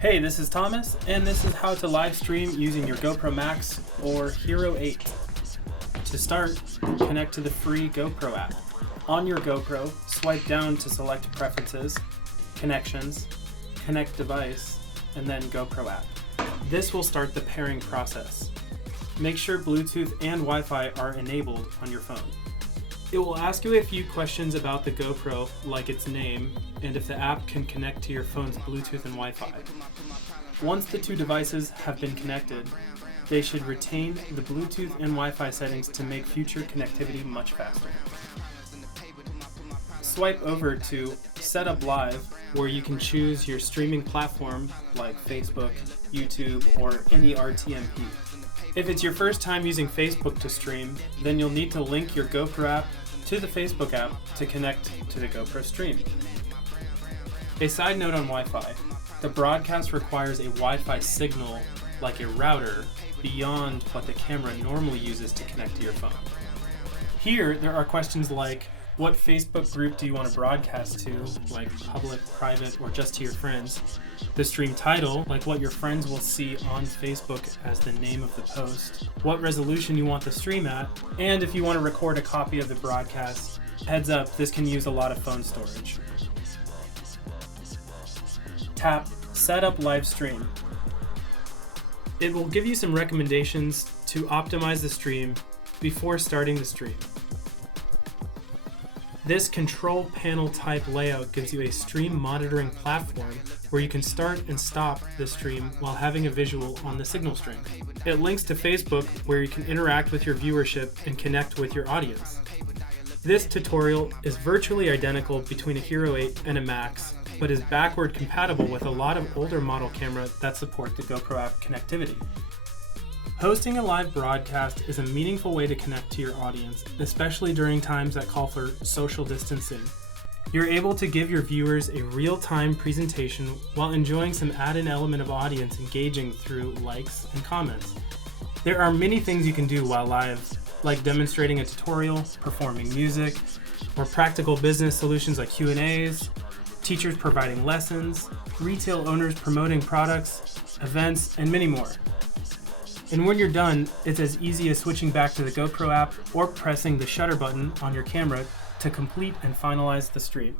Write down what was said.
Hey, this is Thomas, and this is how to live stream using your GoPro Max or Hero 8. To start, connect to the free GoPro app. On your GoPro, swipe down to select Preferences, Connections, Connect Device, and then GoPro app. This will start the pairing process. Make sure Bluetooth and Wi-Fi are enabled on your phone. It will ask you a few questions about the GoPro, like its name, and if the app can connect to your phone's Bluetooth and Wi-Fi. Once the two devices have been connected, they should retain the Bluetooth and Wi-Fi settings to make future connectivity much faster. Swipe over to Setup Live, where you can choose your streaming platform like Facebook, YouTube, or any RTMP. If it's your first time using Facebook to stream, then you'll need to link your GoPro app to the Facebook app to connect to the GoPro stream. A side note on Wi-Fi: the broadcast requires a Wi-Fi signal, like a router, beyond what the camera normally uses to connect to your phone. Here, there are questions like, what Facebook group do you want to broadcast to, like public, private, or just to your friends? The stream title, like what your friends will see on Facebook as the name of the post. What resolution you want the stream at, and if you want to record a copy of the broadcast. Heads up, this can use a lot of phone storage. Tap Set Up Live Stream. It will give you some recommendations to optimize the stream before starting the stream. This control panel type layout gives you a stream monitoring platform where you can start and stop the stream while having a visual on the signal string. It links to Facebook, where you can interact with your viewership and connect with your audience. This tutorial is virtually identical between a Hero 8 and a Max, but is backward compatible with a lot of older model cameras that support the GoPro app connectivity. Hosting a live broadcast is a meaningful way to connect to your audience, especially during times that call for social distancing. You're able to give your viewers a real-time presentation while enjoying some added element of audience engaging through likes and comments. There are many things you can do while live, like demonstrating a tutorial, performing music, or practical business solutions like Q&As, teachers providing lessons, retail owners promoting products, events, and many more. And when you're done, it's as easy as switching back to the GoPro app or pressing the shutter button on your camera to complete and finalize the stream.